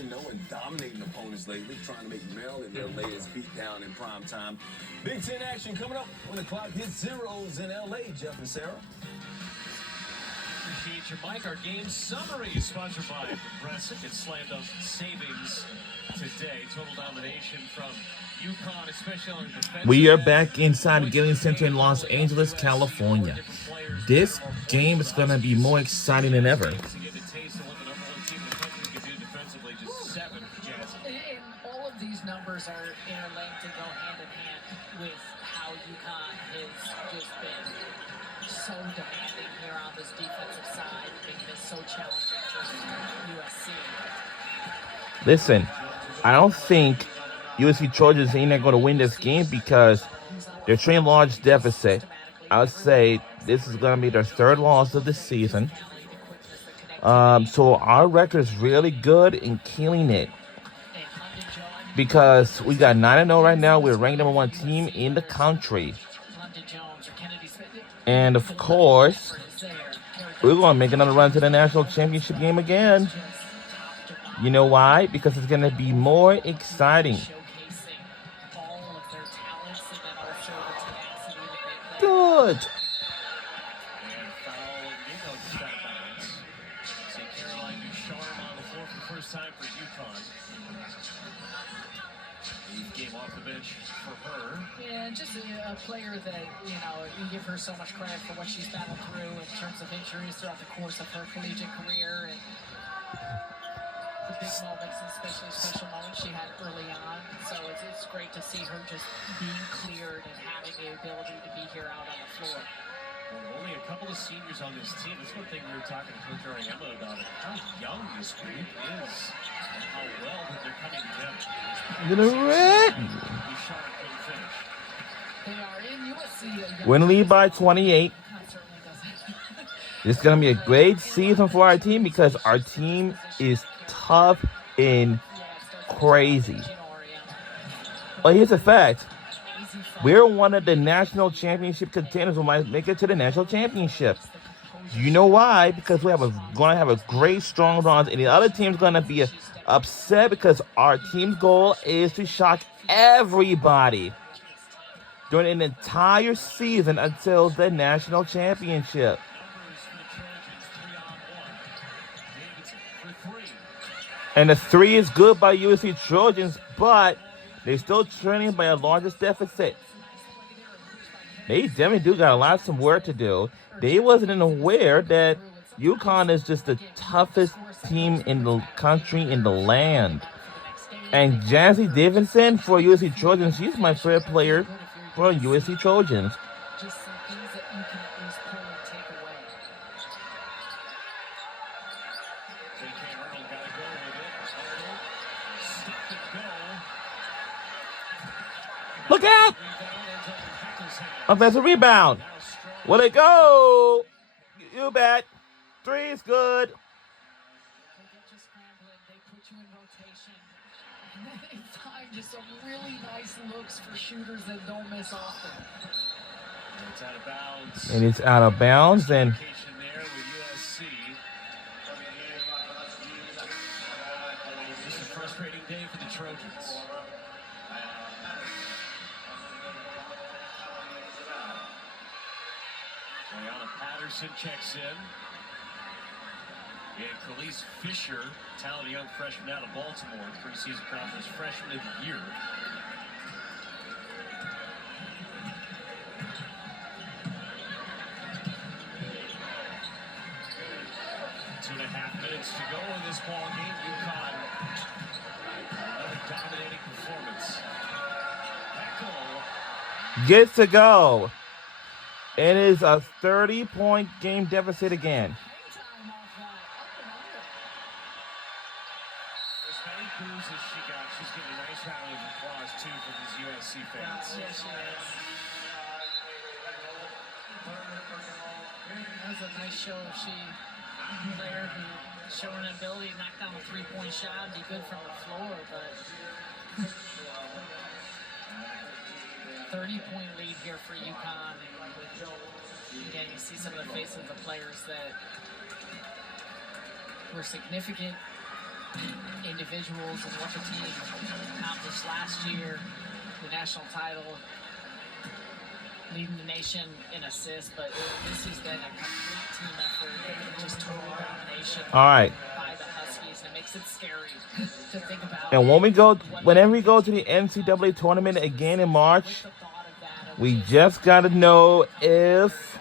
6-0 and dominating opponents lately, trying to make Maryland their latest beatdown in prime time. Big Ten action coming up when the clock hits zeros in L.A., Jeff and Sarah. Appreciate your mic. Our game summary is sponsored by Progressive. It slammed up savings today. Total domination from UConn, especially on the defense. We are back inside Gillian Center in Los Angeles, California. This game is going to be more exciting than ever. And all of these numbers are interlinked and go hand in hand with how UConn has just been so demanding here on this defensive side, making it so challenging for USC. Listen, I don't think USC Trojans ain't going to win this game because they're trailing large deficit. I would say this is going to be their third loss of the season. So our record is really good in killing it because we got 9-0 right now. We're ranked #1 team in the country. And of course, we're going to make another run to the national championship game again. You know why? Because it's going to be more exciting. Good. Game off the bench for her. Yeah, just a player that, you know, you give her so much credit for what she's battled through in terms of injuries throughout the course of her collegiate career and the big moments, and especially special moments she had early on. So it's great to see her just being cleared and having the ability to be here out on the floor. Well, only a couple of seniors on this team. That's one thing we were talking to Coach Emma about, how young this group is and how well that they're coming together. They are in USC. Win lead by 28. It's going to be a great season for our team because our team is tough and crazy. But here's a fact. We're one of the national championship contenders who might make it to the national championship. Do you know why? Because we going to have a great, strong run, and the other team's going to be upset because our team's goal is to shock everybody during an entire season until the national championship. And the 3 is good by USC Trojans, but they're still trailing by a largest deficit. They definitely do got some work to do. They wasn't aware that UConn is just the toughest team in the country, in the land. And Jazzy Davidson for USC Trojans, she's my favorite player for USC Trojans. Look out! Offensive rebound. Will it go? You bet. 3 is good. They put you in rotation. And then they find just some really nice looks for shooters that don't miss often. And it's out of bounds. And it's out of bounds. And this is a frustrating day for the Trojans. Patterson checks in. And Khalees Fisher, talented young freshman out of Baltimore, preseason conference freshman of the year. Two and a half minutes to go in this ball game. UConn, another dominating performance. gets to go. It is a 30-point game deficit again. As many boos as she got, she's getting a nice round of applause too from these USC fans. Yes, she is. That was a nice show. She player who showing an ability to knock down a three-point shot and be good from the floor, but 30-point lead here for UConn. Again, you see some of the faces of the players that were significant individuals and what the team accomplished last year, the national title, leading the nation in assists, but this has been a complete team effort, just total domination All right. by the Huskies, and it makes it scary to think about. And whenever we go to the NCAA tournament again in March, we just got to know if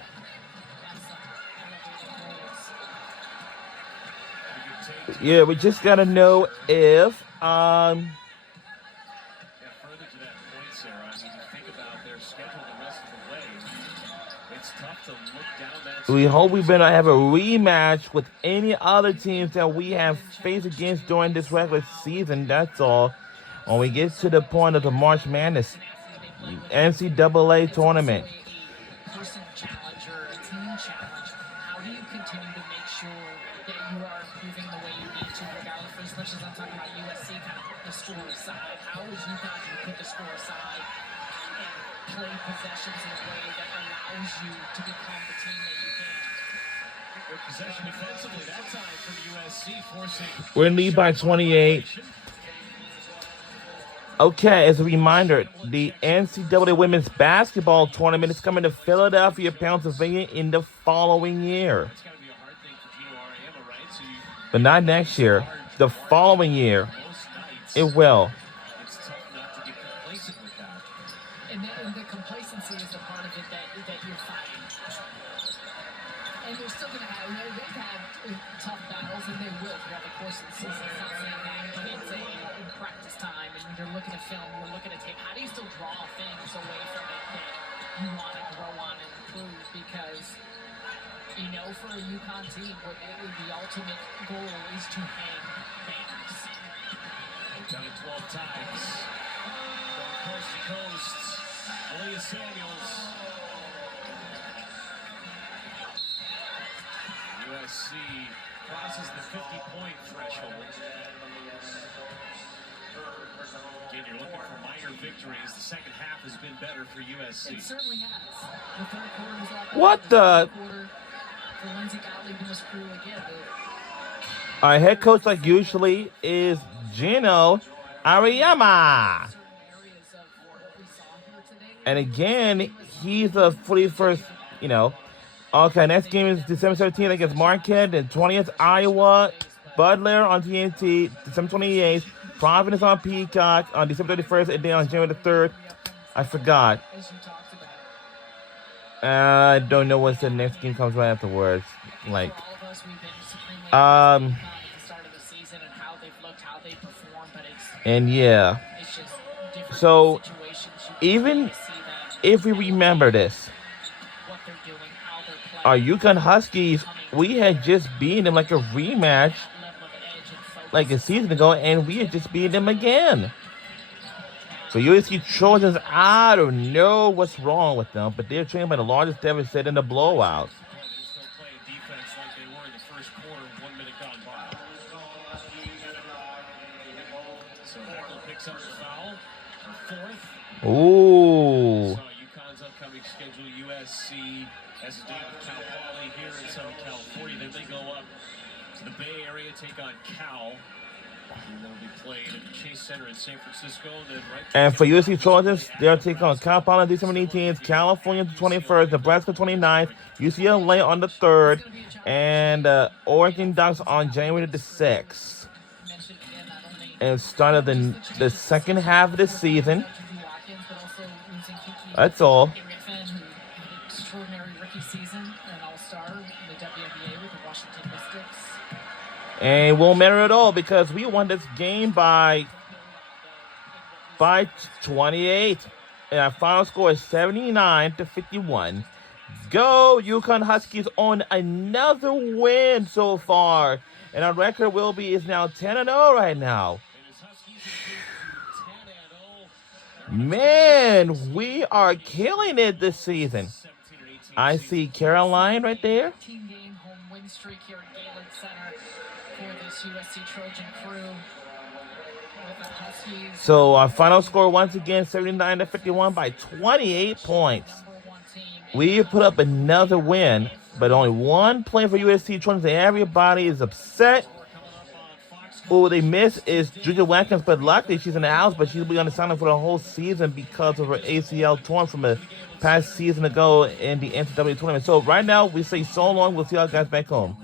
we just got to know if further to that point, Sarah, I mean, you think about their schedule the rest of the way. It's tough to look down that. we hope we better have a rematch with any other teams that we have faced against during this regular season. That's all. When we get to the point of the March Madness NCAA tournament. Personal challenge or a team challenge. How do you continue to make sure that you are improving the way you need to, regardless, for as much as I'm talking about USC, kind of put the score aside? How is UConn going to put the score aside and play possessions in a way that allows you to become the team that you can? Good possession defensively that time from USC, forcing. We're in lead by 28. Okay, as a reminder, the NCAA Women's Basketball Tournament is coming to Philadelphia, Pennsylvania in the following year. That's got to be a hard thing for Gino Auriemma, right? So But not next year. The following year, most nights, it will. it's tough not to get complacent with that. And the complacency is the part of it that you're fighting. And they're still going to have, they've had tough battles, and they will throughout the course of the season. It's not saying that, but it's in practice time, and you're looking at film, you're looking at tape. How do you still draw things away from it that you want to grow on and improve? Because, for a UConn team, the ultimate goal is to hang banners. They've done it 12 times. Going coast to coast. Aaliyah Samuels. USC crosses the 50-point threshold. Again, you're looking for minor victories. The second half has been better for USC. It certainly has. The third quarter was like What the? For Lindsey Gottlieb and his crew again. Our head coach, like usually, is Gino Auriemma. And again, he's a 41st, Okay, next game is December 17th against Marquette, and 20th, Iowa, Butler on TNT, December 28th, Providence on Peacock on December 31st, and then on January the 3rd. I forgot. I don't know what's the next game comes right afterwards. And yeah. So, even if we remember this, our UConn Huskies, we had just beaten them like a rematch like a season ago, and we had just beaten them again. So USC Trojans, I don't know what's wrong with them, but they're trained by the largest deficit in the blowout. They're still playing defense like they were in the first quarter, 1 minute gone by. So Heckel picks up the foul, fourth. Ooh. So UConn's upcoming schedule, USC has a date with Cal Poly here in Southern California. Then they go up to the Bay Area, take on Cal. And they'll be played at the Chase Center in San Francisco. And for USC Trojans, they'll take on Cal Poly on December 18th, California the 21st, Nebraska 29th, UCLA on the 3rd, and Oregon Ducks on January the 6th. And started the second half of the season. That's all. And it won't matter at all because we won this game by 28. And our final score is 79-51. Go, UConn Huskies on another win so far. And our record is now 10-0 right now. Man, we are killing it this season. I see Caroline right there. 15-game home win streak here at Galen Center for this USC Trojan crew. So our final score once again 79-51 by 28 points. We put up another win, but only one play for USC Trojans. Everybody is upset. who they miss is Julia Watkins, but luckily she's in the house, but she'll be on the sideline for the whole season because of her ACL torn from a past season ago in the NCAA tournament. So right now, we say so long. We'll see y'all guys back home.